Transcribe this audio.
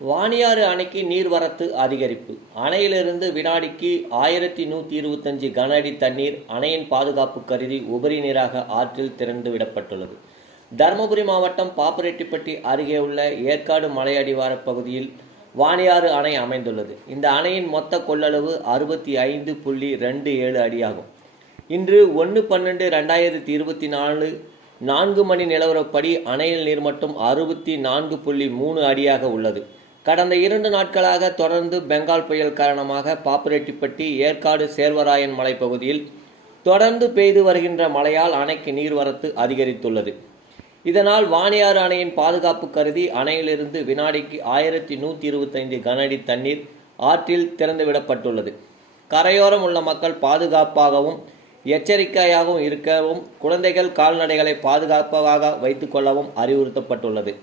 வாணியாறு அணைக்கு நீர்வரத்து அதிகரிப்பு. அணையிலிருந்து வினாடிக்கு 1125 கன அடி தண்ணீர் அணையின் பாதுகாப்பு கருதி உபரி நீராக ஆற்றில் திறந்து விடப்பட்டுள்ளது. தருமபுரி மாவட்டம் பாப்பரெட்டிப்பட்டி அருகே உள்ள ஏற்காடு மலையடிவார பகுதியில் வாணியாறு அணை அமைந்துள்ளது. இந்த அணையின் மொத்த கொள்ளளவு 65.27 அடியாகும். இன்று 1/12/2024 4 மணி நிலவரப்படி அணையில் நீர்மட்டம் 64.3 அடியாக உள்ளது. கடந்த 2 நாட்களாக தொடர்ந்து பெங்கால் புயல் காரணமாக பாப்பரெட்டிப்பட்டி ஏற்காடு சேர்வராயன் மலைப்பகுதியில் தொடர்ந்து பெய்து வருகின்ற மழையால் அணைக்கு நீர்வரத்து அதிகரித்துள்ளது. இதனால் வாணியாறு அணையின் பாதுகாப்பு கருதி அணையிலிருந்து வினாடிக்கு 1125 கன அடி தண்ணீர் ஆற்றில் திறந்துவிடப்பட்டுள்ளது. கரையோரம் உள்ள மக்கள் பாதுகாப்பாகவும் எச்சரிக்கையாகவும் இருக்கவும், குழந்தைகள் கால்நடைகளை பாதுகாப்பாக வைத்துக் கொள்ளவும் அறிவுறுத்தப்பட்டுள்ளது.